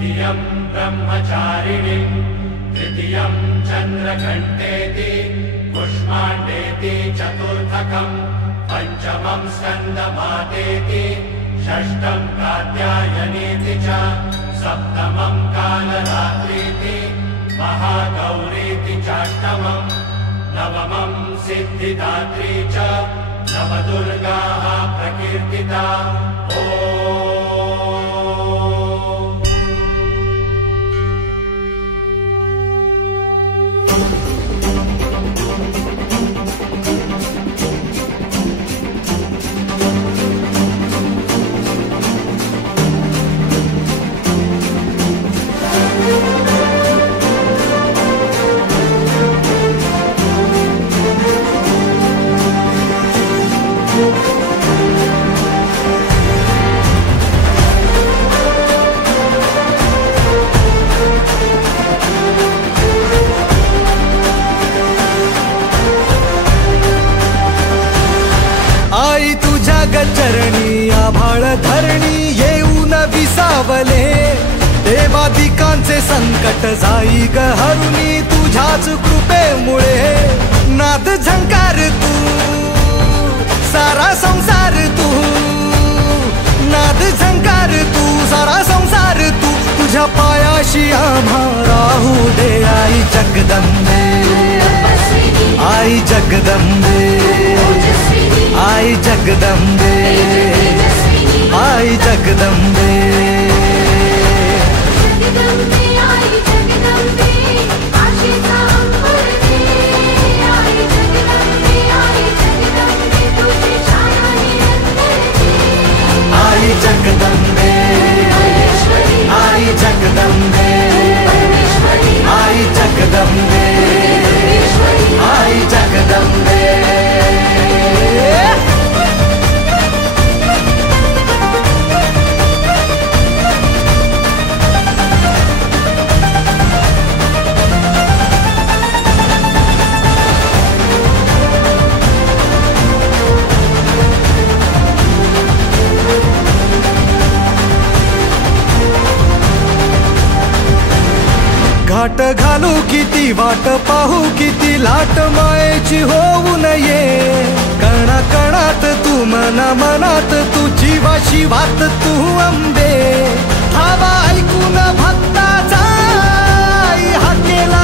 द्वितीयं ब्रह्मचारिणीं तृतीयं चन्द्रघण्टेति कुष्माण्डेति चतुर्थकं पंचमं स्कन्दमातेति षष्ठं कात्यायनीति च सप्तमं कालरात्रीति महागौरीति चाष्टमं नवमं सिद्धिदात्री च नवदुर्गाः प्रकीर्तिता। चरणी आभाळ धरणी येऊन विसावले देवादिकांचे संकट जाई ग हरुणी तुझ्याच कृपेमुळे नाद झंकार तू सारा संसार तू नाद झंकार तू सारा संसार तू तुझ्या पायाशी आम्हा राहू दे आई जगदंबे आई जगदंबे आई जगदंबे आई जगदंबे जगदंबे आई जगदंबे आशीचा अंबर दे आई जगदंबे तुझी छाया निरंतर दे आई जगदंबे आई जगदंबे आई जगदंबे आई जगदंबे घाट घालू किती वाट पाहू किती लाट मायेची होऊ नये कणा कणात तू मना मनात तू जीवा शिवात तू अंबे धावा ऐकून भक्ताचा हा केला